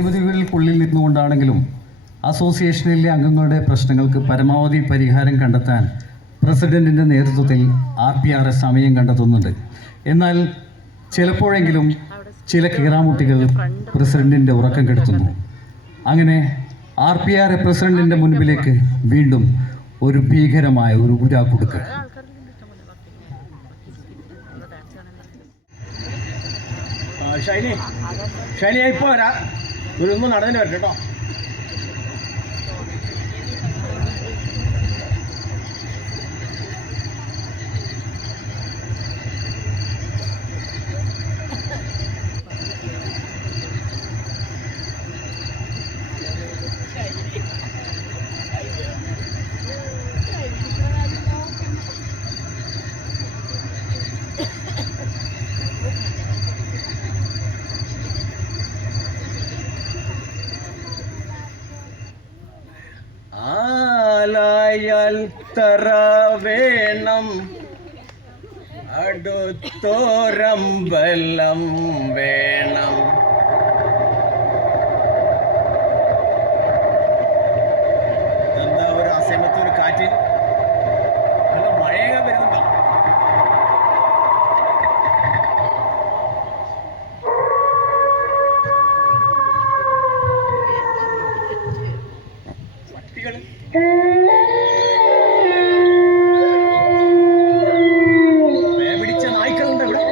പരിമിതികൾക്കുള്ളിൽ നിന്നുകൊണ്ടാണെങ്കിലും അസോസിയേഷനിലെ അംഗങ്ങളുടെ പ്രശ്നങ്ങൾക്ക് പരമാവധി പരിഹാരം കണ്ടെത്താൻ പ്രസിഡന്റിൻ്റെ നേതൃത്വത്തിൽ RPRS സമയം കണ്ടെത്തുന്നുണ്ട്. എന്നാൽ ചിലപ്പോഴെങ്കിലും ചില കീറാമുട്ടികൾ പ്രസിഡന്റിൻ്റെ ഉറക്കം കെടുത്തുന്നു. അങ്ങനെ RPRS പ്രസിഡന്റിൻ്റെ മുൻപിലേക്ക് വീണ്ടും ഒരു ഭീകരമായ ഒരു ഉരാക്കുടുക്ക്. ഷൈനി ഇപ്പോൾ വരാം, ഒരു നടന്നു വരട്ടെ കേട്ടോ. ആലായാൽ തറ വേണം, അടുത്തോരമ്പലം വേണം. എന്താ ഒരു അസമത്തൊരു കാറ്റ്, നല്ല മഴയൊക്കെ വരുന്നുണ്ടോ? പട്ടികൾ പിടിച്ച നായ്ക്കളുണ്ട് ഇവിടെ.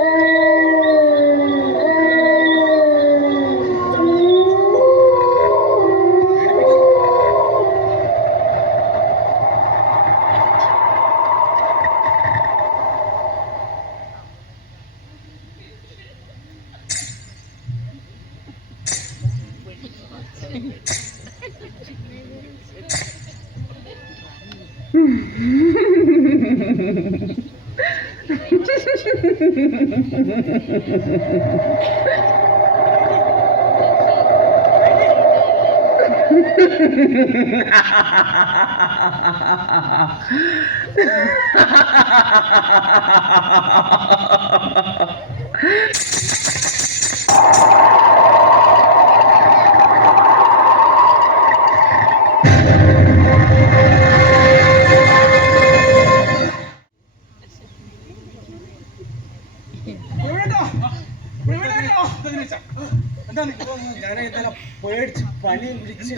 ഞാനെന്താ പേടിച്ച് പനി പിടിച്ച്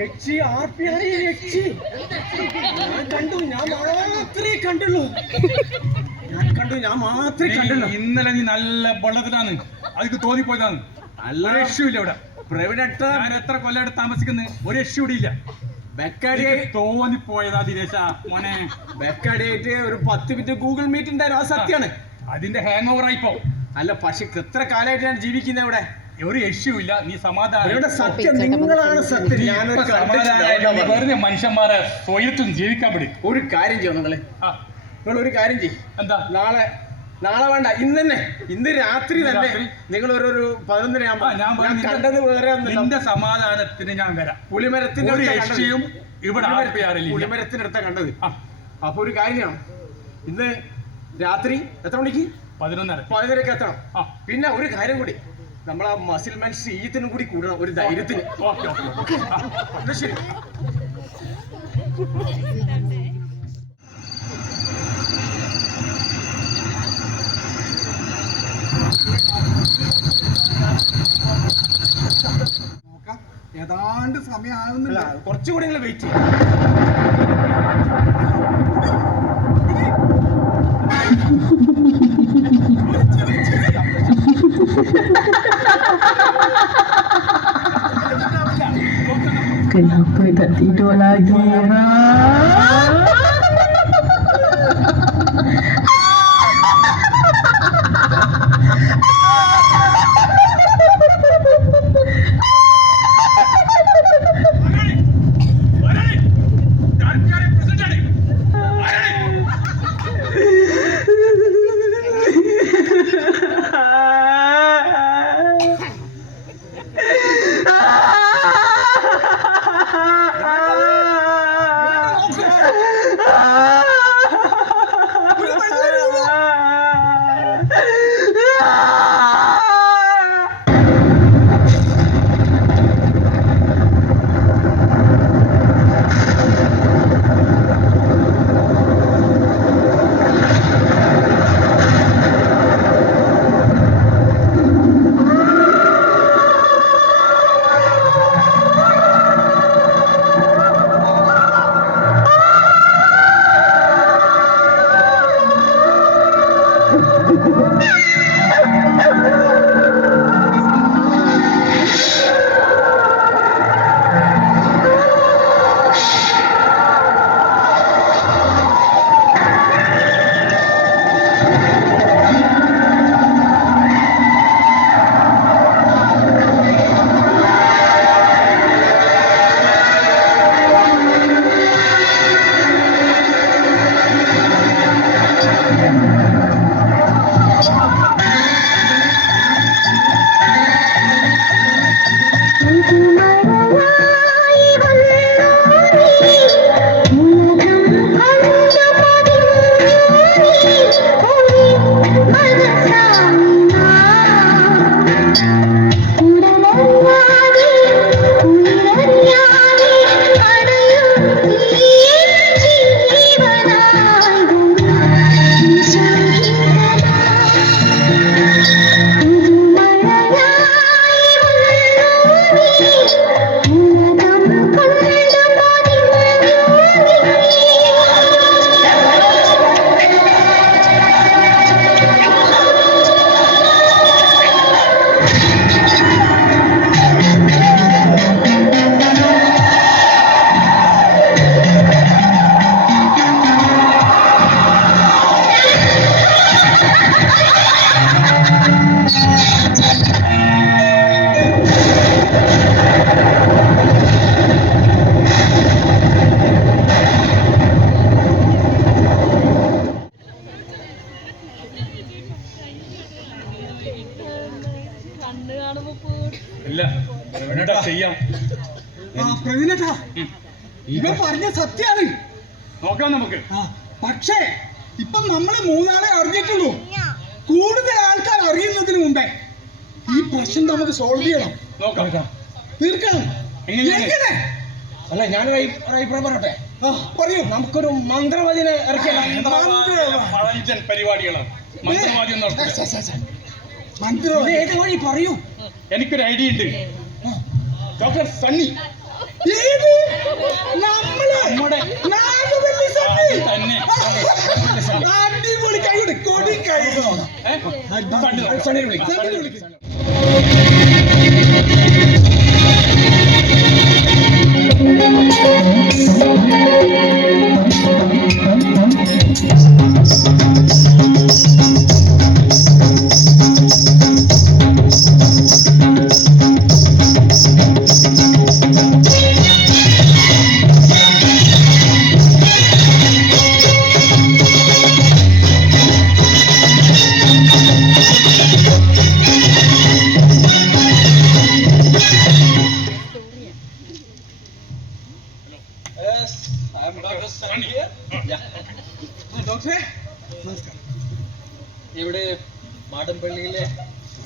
യക്ഷി യക്ഷി ഞാൻ കണ്ടു, ഞാൻ മാത്രമേ കണ്ടുള്ളൂ. ഇന്നലെ നീ നല്ല വെള്ളത്തിലാണ്, അതിക്ക് തോന്നിപ്പോയതാണ്. നല്ല രക്ഷയില്ല ഇവിടെ. പ്രൈവറ്റ് ഞാൻ എത്ര കൊല്ലമായിട്ട് താമസിക്കുന്നത്, ഒരു രക്ഷ ഇവിടെ ഇല്ല. ബെക്കാടിയായി തോന്നിപ്പോയതാ ദിനേശ മോനെ. ബെക്കാടിയായിട്ട് ഒരു 10 മിനിറ്റ് ഗൂഗിൾ മീറ്റ് ഉണ്ടായിരുന്നു, അത് സത്യമാണ്. അതിന്റെ ഹാങ് ഓവർ ആയിപ്പോ. അല്ല പക്ഷെ എത്ര കാലമായിട്ട് ഞാൻ ജീവിക്കുന്നത് ഇവിടെ, ഒരു രക്ഷയില്ല. നീ സമാധാനം, സത്യം നിങ്ങളാണ് സത്യം. വെറുതെ മനുഷ്യന്മാരെ സ്വയത്തും ജീവിക്കാൻ പറ്റും. ഒരു കാര്യം ചെയ്യോ നിങ്ങൾ ഒരു കാര്യം ചെയ്യും. എന്താ? നാളെ വേണ്ട, ഇന്ന് രാത്രി തന്നെ നിങ്ങൾ ഒരു 11 ഞാൻ കണ്ടത് വേറെ. നിന്റെ സമാധാനത്തിന് ഞാൻ വരാം. പുളിമരത്തിന്റെ ഒരു രക്ഷയും ഇവിടെ പുളിമരത്തിനടുത്ത കണ്ടത്. അപ്പൊ ഒരു കാര്യം ചെയ്യണം, ഇന്ന് രാത്രി എത്ര മണിക്ക്? 11:30 എത്തണം. പിന്നെ ഒരു കാര്യം കൂടി, നമ്മളാ മസിൽമാൻ ശ്രീജിത്തിനും കൂടി കൂടണം ഒരു ധൈര്യത്തിന്. ശരി. ഏതാണ്ട് സമയമാകുന്നില്ല, കുറച്ചുകൂടി നിങ്ങൾ വെയിറ്റ് ചെയ്യും. Kenapa tak tidur lagi? ഇവൻ പറഞ്ഞ സത്യാണ്. നോക്കാം നമുക്ക്. പക്ഷേ ഇപ്പൊ നമ്മള് മൂന്നാളെ അറിഞ്ഞിട്ടുള്ളൂ. കൂടുതൽ ആൾക്കാർ അറിയുന്നതിന് മുമ്പേ ഈ പ്രശ്നം നമുക്ക് സോൾവ് ചെയ്യണം. നോക്കാം. തീർക്കണം. എങ്ങനെ? അല്ല ഞാനൊരു അഭിപ്രായം പറയട്ടെ. പറയൂ. നമുക്കൊരു മന്ത്രവാദിനെ ഇറക്കിയാൽ പഴഞ്ചൻ പരിപാടികളാണ്. മന്ത്രവാദി മന്ത്രവാദി ഏത് വഴി പറയൂ. എനിക്കൊരു ഐഡിയ ഉണ്ട്. ഡോക്ടർ സണ്ണി. ഏത്? നമ്മുടെ നാഗവല്ലി സണ്ണി. തന്നെ. അടിപൊളി കൈ കൊടു. കൊടി കൈ. സണ്ണിനെ വിളിക്കാം. ഡോക്ടറെ ഇവിടെ മാടമ്പള്ളിയിലെ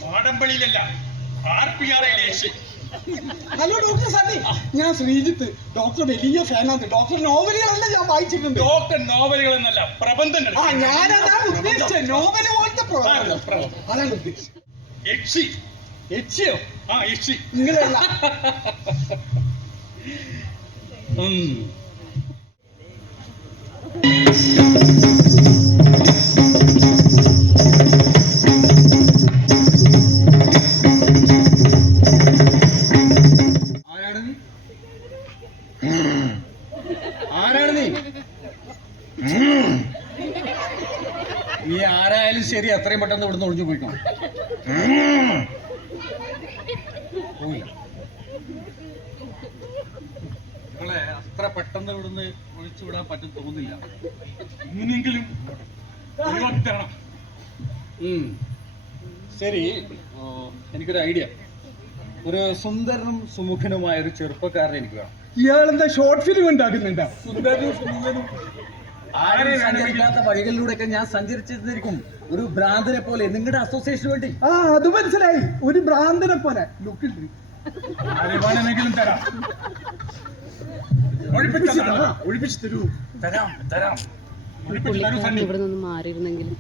മാടമ്പള്ളിയിലല്ല, RPR-യിലെ യക്ഷി. ഹലോ ഡോക്ടർ സണ്ണി, ഞാൻ ശ്രീജിത്ത്. ഡോക്ടർ വലിയ ഫാനാണ്. ഡോക്ടർ നോവലുകളെല്ലാം ഞാൻ വായിച്ചിട്ടുണ്ട്. ഡോക്ടർ നോവലുകളെന്നല്ല, പ്രബന്ധങ്ങൾ. ഞാനതാണ് ഉദ്ദേശിച്ചത്. നോവല് പോലത്തെ അതാണ് ഉദ്ദേശിച്ചത്. യക്ഷി. യക്ഷിയോ? യക്ഷി. ഇങ്ങനെയല്ല. ആരാണ് നീ? നീ ആരായാലും ശരി, എത്രയും പെട്ടെന്ന് ഇവിടുന്ന് ഒഴിഞ്ഞു പോയിക്കണം. നിങ്ങളെ അത്ര പെട്ടെന്ന് ഇവിടുന്ന് ഒഴിച്ചുവിടാൻ പറ്റും തോന്നില്ല. ഇങ്ങനെയെങ്കിലും ഒഴിവാക്കി തരണം. ശരി, എനിക്കൊരു ഐഡിയ. ഒരു സുന്ദരനും സുമുഖനുമായ ഒരു ചെറുപ്പക്കാരനെ എനിക്ക് വേണം. ഇയാളെന്താ ഷോർട്ട് ഫിലിം ഉണ്ടാക്കുന്നുണ്ടോ? ആരും സഞ്ചരിക്കാത്ത വഴികളിലൂടെയൊക്കെ ഞാൻ സഞ്ചരിച്ചിരുന്നിരിക്കും, ഒരു ഭ്രാന്തനെ പോലെ, നിങ്ങളുടെ അസോസിയേഷന് വേണ്ടി. അത് മനസ്സിലായി. ഒരു ഭ്രാന്തനെ പോലെ ലുക്കിൽ ആരെ വേണമെങ്കിലും തരാം. ഒഴിപ്പിച്ചു തരൂ. തരാം. പുള്ളിക്കാരൻ ഇവിടെ നിന്ന് മാറിയിരുന്നെങ്കിലും.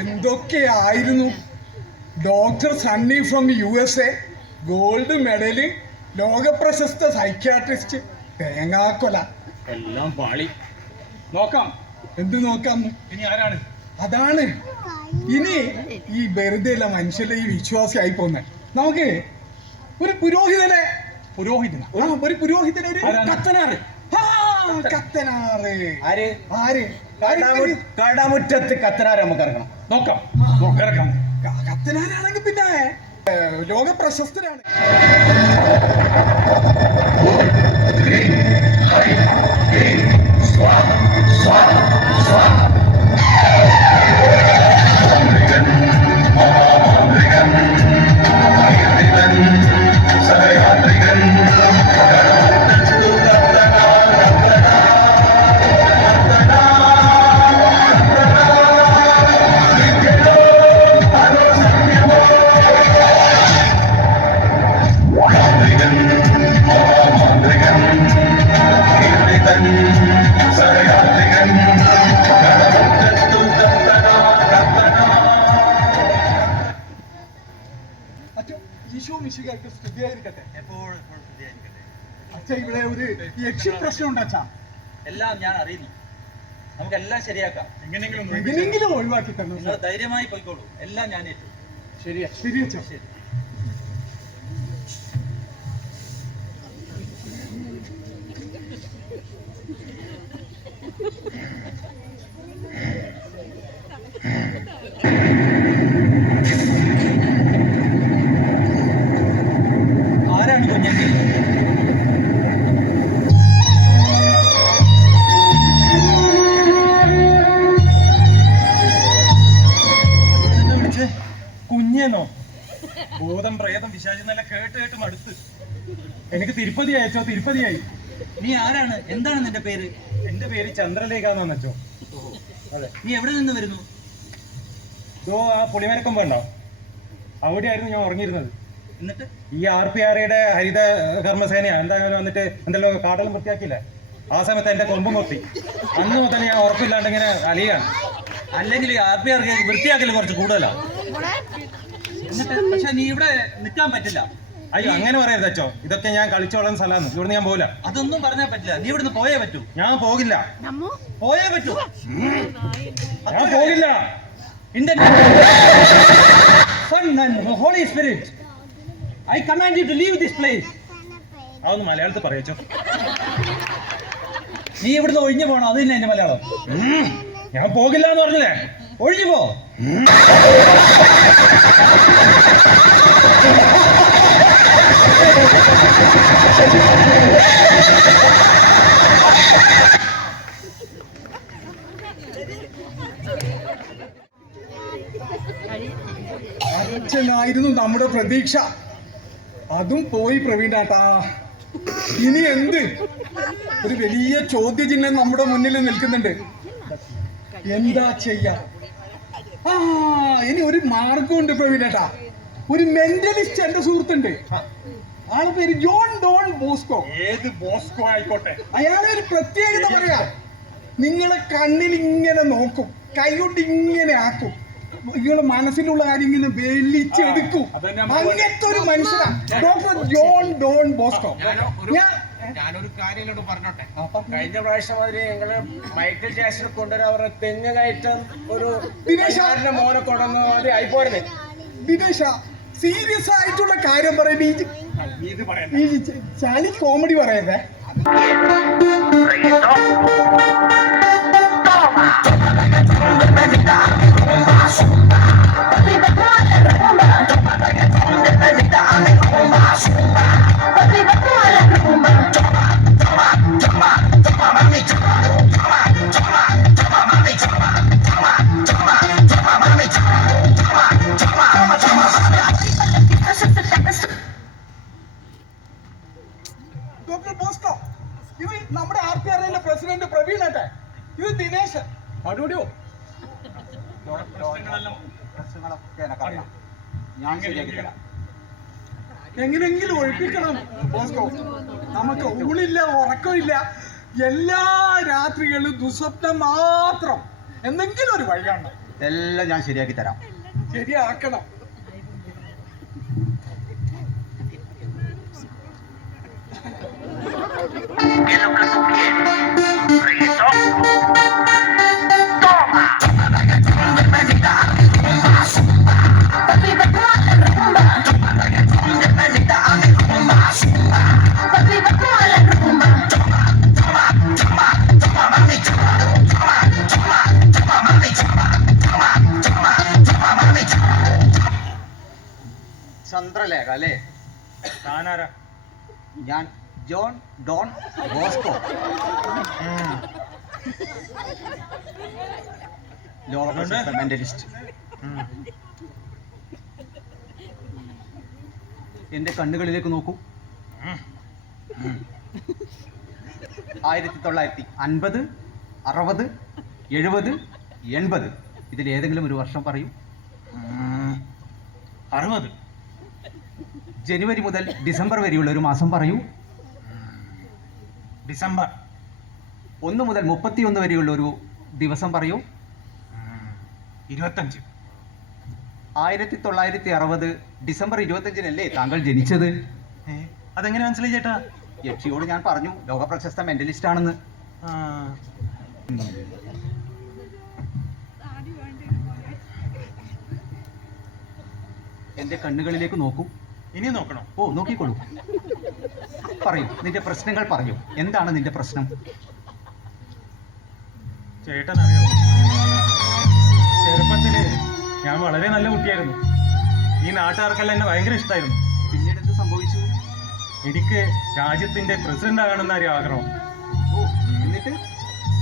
എന്തൊക്കെയായിരുന്നു. Doctor Sunny from USA, gold medal, ലോകപ്രശസ്ത സൈക്യാട്രിസ്റ്റ്, തേങ്ങാക്കൊല. എല്ലാം പാളി. നോക്കാം. എന്ത് നോക്കാം? ഇനി ആരാണ്? അതാണ് ഇനി ഈ വെറുതെ മനുഷ്യരുടെ ഈ വിശ്വാസിയായി പോന്നെ. നമുക്ക് ഒരു പുരോഹിതനെ ഒരു പുരോഹിതനെ കത്തനാറ്. കത്തനാറ് ആര്? ആര്? കടമുറ്റത്ത് കത്തനാറ് നമുക്ക് ഇറങ്ങണം. നോക്കാം. ഇറക്കാം. കത്തനാരാണെങ്കിൽ പിന്നെ ലോക പ്രശസ്തരാണ്. American. അച്ഛൻ ഈശോ മിശിഹായ്ക്ക് സ്തുതിയായിരിക്കട്ടെ. അച്ഛാ ഇവിടെ ഒരു യക്ഷി പ്രശ്നമുണ്ട് അച്ഛാ. എല്ലാം ഞാൻ അറിയുന്നു. നമുക്കെല്ലാം ശരിയാക്കാം. എങ്ങനെയെങ്കിലും ഒഴിവാക്കി തരണം നിങ്ങൾ ധൈര്യമായി പോയിക്കോളൂ. എല്ലാം ഞാൻ ഏറ്റു. ശരിയാ. ശരി അച്ഛാ. ശരി. ആരാണ് കുഞ്ഞെങ്കിൽ? കുഞ്ഞെന്നോ? ഭൂതം പ്രേതം വിശാചം നല്ല കേട്ട് കേട്ട് മടുത്ത്. എനിക്ക് തിരുപ്പതി അയച്ചോ, തിരുപ്പതിയായി. നീ ആരാണ്? എന്താണ് നിന്റെ പേര്? എന്റെ പേര് ചന്ദ്രലേഖ എന്ന് വന്നോ. അതെ. നീ എവിടെ നിന്ന് വരുന്നു? ഇതോ ആ പുളിമരക്കൊമ്പ് ഉണ്ടോ, അവിടെയായിരുന്നു ഞാൻ ഉറങ്ങിയിരുന്നത്. എന്നിട്ട് ഈ RPRയുടെ ഹരിത കർമ്മസേനയാ എന്തായാലും വന്നിട്ട് എന്തെല്ലോ കാടെല്ലാം വൃത്തിയാക്കിയില്ല. ആ സമയത്ത് എന്റെ കൊമ്പും കൊത്തി. അന്ന് മുതൽ ഞാൻ ഉറപ്പില്ലാണ്ട് ഇങ്ങനെ അലിയാണ്. അല്ലെങ്കിൽ RPR വൃത്തിയാക്കൽ കുറച്ച് കൂടുതലാണ്. എന്നിട്ട് പക്ഷെ നീ ഇവിടെ നിൽക്കാൻ പറ്റില്ല. അയ്യോ അങ്ങനെ പറയരുത് അച്ചോ, ഇതൊക്കെ ഞാൻ കളിച്ചോളാൻ സ്ഥലമാണ്. ഇവിടുന്ന് ഞാൻ പോകില്ല. അതൊന്നും പറഞ്ഞാൽ പറ്റില്ല. നീ ഇവിടുന്ന് പോയേ പറ്റൂ. ഞാൻ പോകില്ല. പോയേ പറ്റൂ. ഞാൻ പോകില്ല. In the Son and Holy Spirit, I command you to leave this place. അതൊന്ന് മലയാളത്തിൽ പറയച്ചോ. നീ ഇവിടുന്ന് ഒഴിഞ്ഞു പോകണം. അത് തന്നെ എന്റെ മലയാളം. ഞാൻ പോകില്ല എന്ന് പറഞ്ഞില്ലേ? ഒഴിഞ്ഞു പോ. അച്ഛനായിരുന്നു നമ്മുടെ പ്രതീക്ഷ. അതും പോയി പ്രവീണാട്ടാ. ഇനി എന്ത്? ഒരു വലിയ ചോദ്യചിഹ്നം നമ്മുടെ മുന്നിൽ നിൽക്കുന്നുണ്ട്. എന്താ ചെയ്യാ? ഇനി ഒരു മാർഗമുണ്ട് പ്രവീണേട്ടാ. ഒരു മെന്റലിസ്റ്റ് എന്റെ സുഹൃത്തുണ്ട്. ആളെ പേര് ജോൺ ഡോൺ ബോസ്കോ. ഏത് ബോസ്കോ ആയിക്കോട്ടെ. അയാളെ ഒരു പ്രത്യേകത പറയാ. നിങ്ങളെ കണ്ണിൽ ഇങ്ങനെ നോക്കും, കൈകൊണ്ട് ഇങ്ങനെ ആക്കും, നിങ്ങളുടെ മനസ്സിലുള്ള കാര്യം ഇങ്ങനെ വെളിച്ചെടുക്കും. അങ്ങനത്തെ ഒരു മനുഷ്യനാണ് ഡോക്ടർ ജോൺ ഡോൺ ബോസ്കോ. ഞാനൊരു കാര്യം പറഞ്ഞോട്ടെ. കഴിഞ്ഞ പ്രാവശ്യം അതിന് ഞങ്ങള് മൈക്കിൾ ജാക്സനെ കൊണ്ടുവരാൻ അവരുടെ തെങ്ങ് കയറ്റം ഒരു ദിനേശാറിന്റെ മോനെ കൊണ്ടുവന്ന് അത് ആയിപ്പോരുന്നേ. ദിനേശ സീരിയസ് ആയിട്ടുള്ള കാര്യം പറയുന്നത് ഈ ചളി കോമഡി പറയരുതേ. ഡോക്ടർ ബോസ്കോ, ഇത് നമ്മുടെ RPRന്റെ പ്രസിഡന്റ് പ്രവീണട്ടെ. ഇത് ദിനേശൻ. അടിപൊളിയോ? എങ്ങനെയെങ്കിലും ഒഴിപ്പിക്കണം ബോസ്കോ. നമുക്ക് ഊണില്ല, ഉറക്കമില്ല, എല്ലാ രാത്രികളും ദുസ്വപ്നം മാത്രം. എന്തെങ്കിലും ഒരു വഴി കാണണം. എല്ലാം ഞാൻ ശരിയാക്കി തരാം. ശരിയാക്കണം. ചന്ദ്രലേഖ അല്ലേ? താനാരാ? ഞാൻ ജോൺ ഡോൺ ബോസ്കോ, ലോക മെന്റലിസ്റ്റ്. എന്റെ കണ്ണുകളിലേക്ക് നോക്കൂ. 1950, 60, 70, 80 ഇതിലേതെങ്കിലും ഒരു വർഷം പറയൂ. 60. ജനുവരി മുതൽ ഡിസംബർ വരെയുള്ള ഒരു മാസം പറയൂ. ഡിസംബർ. 1 മുതൽ 31 വരെയുള്ള ഒരു ദിവസം പറയൂ. 25. 1960 ഡിസംബർ 25-നല്ലേ താങ്കൾ ജനിച്ചത്? അതെങ്ങനെ മനസ്സിലായി ചേട്ടാ? യക്ഷിയോട് ഞാൻ പറഞ്ഞു ലോകപ്രശസ്ത മെന്റലിസ്റ്റ് ആണെന്ന്. എന്റെ കണ്ണുകളിലേക്ക് നോക്കൂ. ഇനി നോക്കണോ? ഓ, നോക്കിക്കോളൂ. പറയൂ, നിന്റെ പ്രശ്നങ്ങൾ പറയൂ. എന്താണ് നിന്റെ പ്രശ്നം? ചേട്ടൻ അറിയോ, ചെറുപ്പത്തില് ഞാൻ വളരെ നല്ല കുട്ടിയായിരുന്നു. ഈ നാട്ടുകാർക്കെല്ലാം എന്നെ ഭയങ്കര ഇഷ്ടമായിരുന്നു. പിന്നീട് എന്ത് സംഭവിച്ചു? എനിക്ക് രാജ്യത്തിന്റെ പ്രസിഡന്റ് ആകണമെന്നൊരു ആഗ്രഹം. ഓ,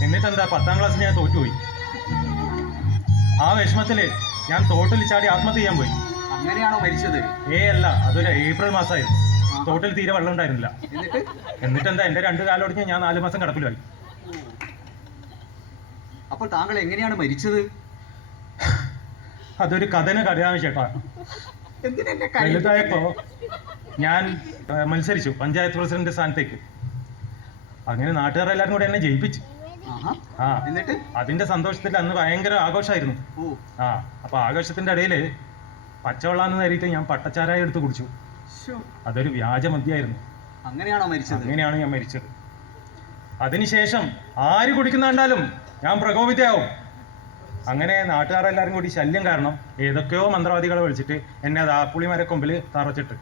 എന്നിട്ടെന്താ 10ാം ക്ലാസ്സിൽ ഞാൻ തോറ്റുപോയി. ആ വിഷമത്തില് ഞാൻ തോട്ടിൽ ചാടി ആത്മഹത്യ ചെയ്യാൻ പോയി. അങ്ങനെയാണോ മരിച്ചത്? അല്ല, അതൊരു ഏപ്രിൽ മാസമായിരുന്നു. തോട്ടിൽ തീരെ വെള്ളം ഉണ്ടായിരുന്നില്ല. എന്നിട്ടെന്താ എന്റെ 2 കാലോടിഞ്ഞ് ഞാൻ 4 മാസം കിടപ്പിലായി. അപ്പോൾ താങ്കൾ എങ്ങനെയാണ് മരിച്ചത്? അതൊരു കഥയാണ് ചേട്ടാ. വലുതായപ്പോ ഞാൻ മത്സരിച്ചു പഞ്ചായത്ത് പ്രസിഡന്റ് സ്ഥാനത്തേക്ക്. അങ്ങനെ നാട്ടുകാരെല്ലാരും കൂടെ എന്നെ ജയിപ്പിച്ചു. എന്നിട്ട് അതിന്റെ സന്തോഷത്തിൽ അന്ന് ഭയങ്കര ആഘോഷമായിരുന്നു. അപ്പൊ ആഘോഷത്തിന്റെ ഇടയില് പച്ചവെള്ളാന്ന് കരുതിയിട്ട് ഞാൻ പട്ടച്ചാരായ എടുത്ത് കുടിച്ചു. അതൊരു വ്യാജ മദ്യമായിരുന്നു. അങ്ങനെയാണോ മരിച്ചത്? അങ്ങനെയാണ് ഞാൻ മരിച്ചത്. അതിനുശേഷം ആര് കുടിക്കുന്ന കണ്ടാലും ഞാൻ പ്രകോപിതയാവും. അങ്ങനെ നാട്ടുകാരെല്ലാരും കൂടി ശല്യം കാരണം ഏതൊക്കെയോ മന്ത്രവാദികളെ വിളിച്ചിട്ട് എന്നെ അത് പുളിമരക്കൊമ്പിൽ തറച്ചിട്ട്.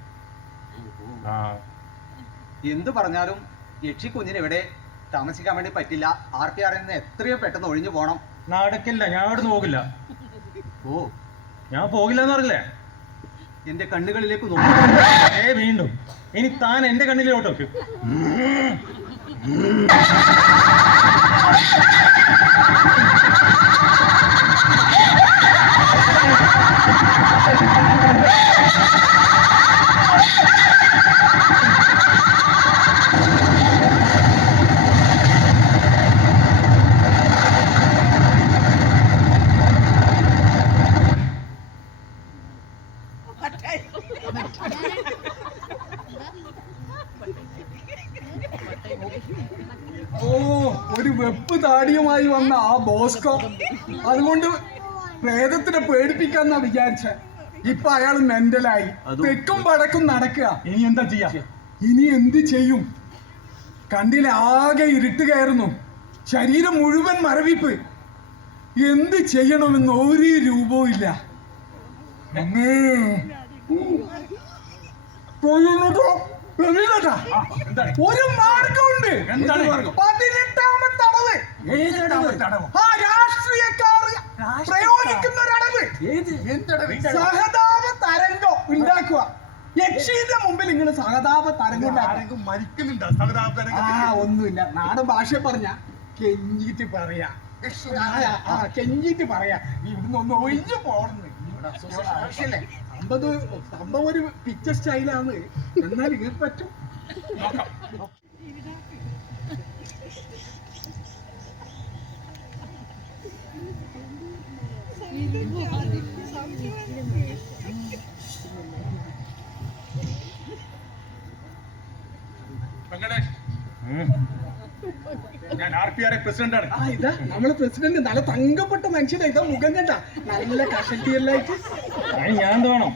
എന്തു പറഞ്ഞാലും യക്ഷി കുഞ്ഞിന് ഇവിടെ താമസിക്കാൻ വേണ്ടി പറ്റില്ല. RPR നിന്ന് എത്രയോ പെട്ടെന്ന് ഒഴിഞ്ഞു പോകണം. നടക്കില്ല, ഞാൻ അവിടുന്ന് പോകില്ല. ഓ, ഞാൻ പോകില്ല എന്ന് പറഞ്ഞില്ലേ? എന്റെ കണ്ണുകളിലേക്ക് നോക്കൂ. വീണ്ടും ഇനി താൻ എന്റെ കണ്ണിലോട്ട് വെക്കും. ഓ, ഒരു വെപ്പ് താടിയുമായി വന്ന ആ ബോസ്കോ അതുകൊണ്ട് പ്രേതത്തിനെ പേടിപ്പിക്കാന്നാ വിചാരിച്ച. ഇപ്പൊ അയാൾ മെന്റലായി തെക്കും വടക്കും നടക്കുക. ഇനി എന്താ ചെയ്യാ? ഇനി എന്ത് ചെയ്യും? കണ്ടില്ല, ആകെ ഇരുട്ട് കയറുന്നു. ശരീരം മുഴുവൻ മരവിപ്പ്. എന്ത് ചെയ്യണമെന്ന് ഒരു രൂപവും ഇല്ല. ഒരു മാർഗമുണ്ട്. 18ാമത്തെ അടവ്. ആ രാഷ്ട്രീയക്കാർ പ്രയോഗിക്കുന്ന ഒരടവ്. സഹതാപ തരംഗം ഉണ്ടാക്കുക. യക്ഷിന്റെ മുമ്പിൽ നിങ്ങൾ സഹതാപ തരംഗം മരിക്കുന്നുണ്ടോ? ഒന്നുമില്ല. നാടൻ ഭാഷ പറഞ്ഞ കെഞ്ചിട്ട് പറയാ. കെഞ്ചിട്ട് പറയാ. ഇവിടുന്ന് ഒന്ന് ഒഴിഞ്ഞു പോണെന്ന്. സംഭവം ഒരു പിക്ചർ സ്റ്റൈലാണ്. എന്നാൽ ഇത് പറ്റും. ഞാൻ RPR പ്രസിഡന്റാണ്. ഇതാ നമ്മളെ പ്രസിഡന്റ്. നല്ല തങ്കപ്പെട്ട മനുഷ്യനാ. ഇതാ മുഖം കണ്ട നല്ല കഷട്ടിയെല്ലായിട്ട്. ഞാൻ വേണം.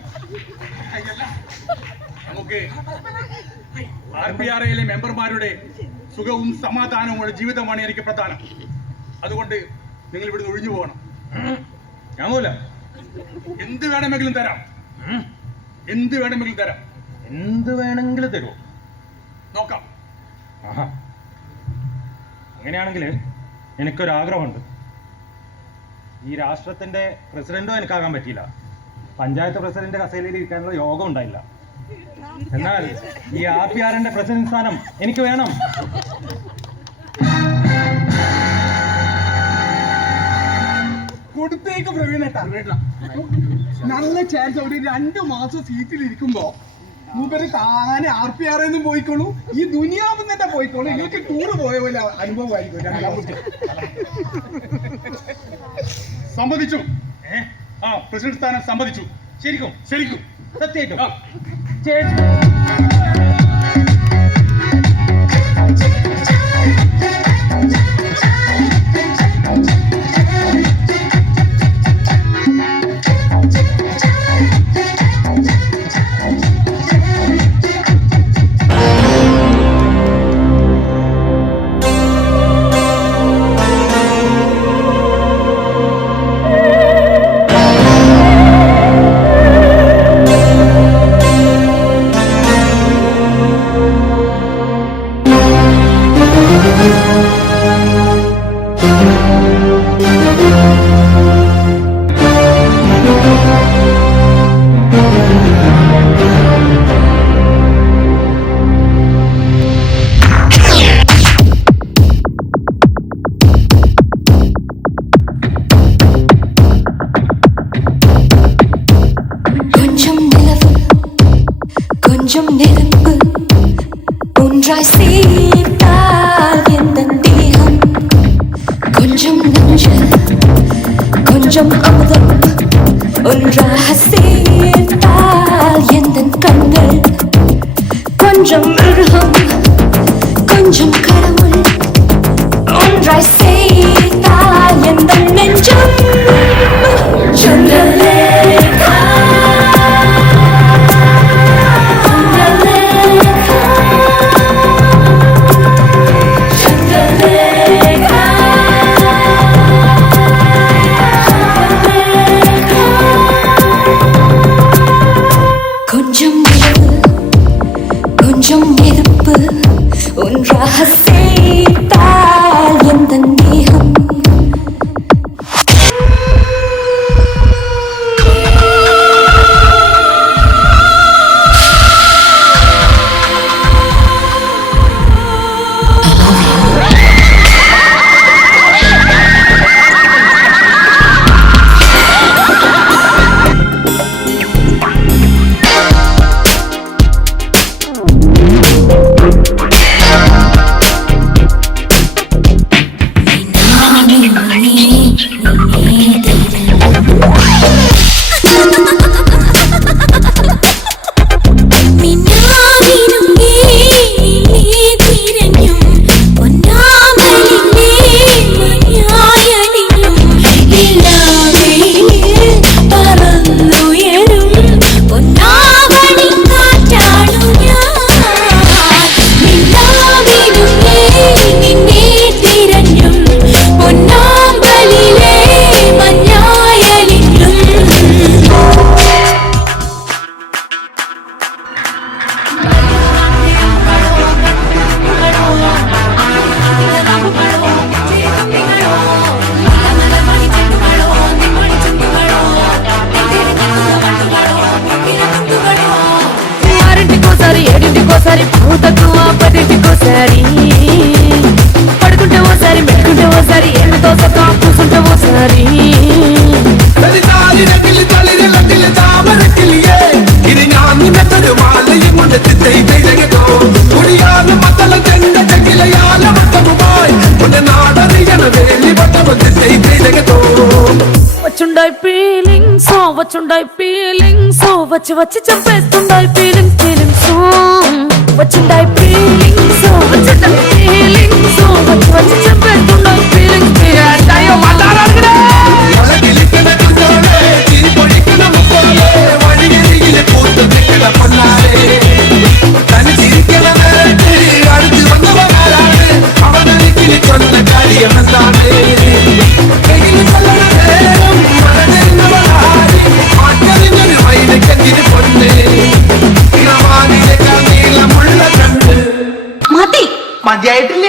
നമുക്ക് RPRയിലെ മെമ്പർമാരുടെ സുഖവും സമാധാനവുമുള്ള ജീവിതമാണ് എനിക്ക് പ്രധാനം. അതുകൊണ്ട് നിങ്ങൾ ഇവിടുന്ന് ഒഴിഞ്ഞു പോകണം. ഞാൻ പോല. എന്ത് വേണമെങ്കിലും തരാം. എന്ത് വേണമെങ്കിലും തരാം. എന്ത് വേണമെങ്കിലും തരുമോ? നോക്കാം. അങ്ങനെയാണെങ്കിൽ എനിക്കൊരാഗ്രഹമുണ്ട്. ഈ രാഷ്ട്രത്തിന്റെ പ്രസിഡന്റോ എനിക്കാകാൻ പറ്റിയില്ല. പഞ്ചായത്ത് പ്രസിഡന്റ് കസേരയിൽ ഇരിക്കാനുള്ള യോഗം ഉണ്ടായില്ല. എന്നാൽ ഈ RPRന്റെ പ്രസിഡന്റ് സ്ഥാനം എനിക്ക് വേണം. കൊടുത്തേക്ക് പ്രവീണേട്ടാ. നല്ല ചാൻസ്. ഒരു 2 മാസം സീറ്റിൽ ഇരിക്കുമ്പോ മൂപ്പര് താനെ RPR എന്നും പോയിക്കോളൂ, ഈ ദുനിയാവ് തന്നെ പോയിക്കോളൂ. നിങ്ങൾക്ക് ടൂറ് പോയ പോലെ അനുഭവമായിരിക്കും രണ്ടാമത്തെ. സമ്മതിച്ചു. പ്രസിഡന്റ് സ്ഥാനം സമ്മതിച്ചു. ശരിക്കും ശരിക്കും സത്യമായിട്ടും கொஞ்சம் நெருப்பு ஒன்றாய் சேர்த்தால் எந்த தேகம் கொஞ்சம் நஞ்சு கொஞ்சம் அமுதம் ஒன்றாக சேர்த்தால் எந்த கண்கள் கொஞ்சம் மிருகம் கொஞ்சம் கடவுள் ஒன்றாய் சேர்த்தால் எந்த நெஞ்சம் சந்திரலேகா கொஞ்சம் நெருப்பு ஒன்றாக சேர்த்தால் எந்த தேகம் ఓసారి పూతకు ఆపదింటికోసారి పడుకుంటే ఓసారి మెట్టుకుంటే ఓసారి ఏళ్ళతో సత్తా పూసుంటే ఓసారి ఇది నాని మెత్తడు మాలయం ఉండదు తెగదో కుడియాలు మతల చెండ చెగిలయాల మతము బాయ్ ఉన్న నాడరిగన వేలి బతము తెగదో వచ్చుండాయి ఫీలింగ్స్ వచ్చి వచ్చి చంపేస్తుండాయి ఫీలింగ్స్ వచ్చిండాయి ఫీలింగ్స్ వచ్చిండాయి ఫీలింగ్స్ వచ్చి వచ్చి చంపేస్తుండాయి ఫీలింగ్స్ అయ్యో మాట్లాడాలి മതിയായിട്ടില്ല.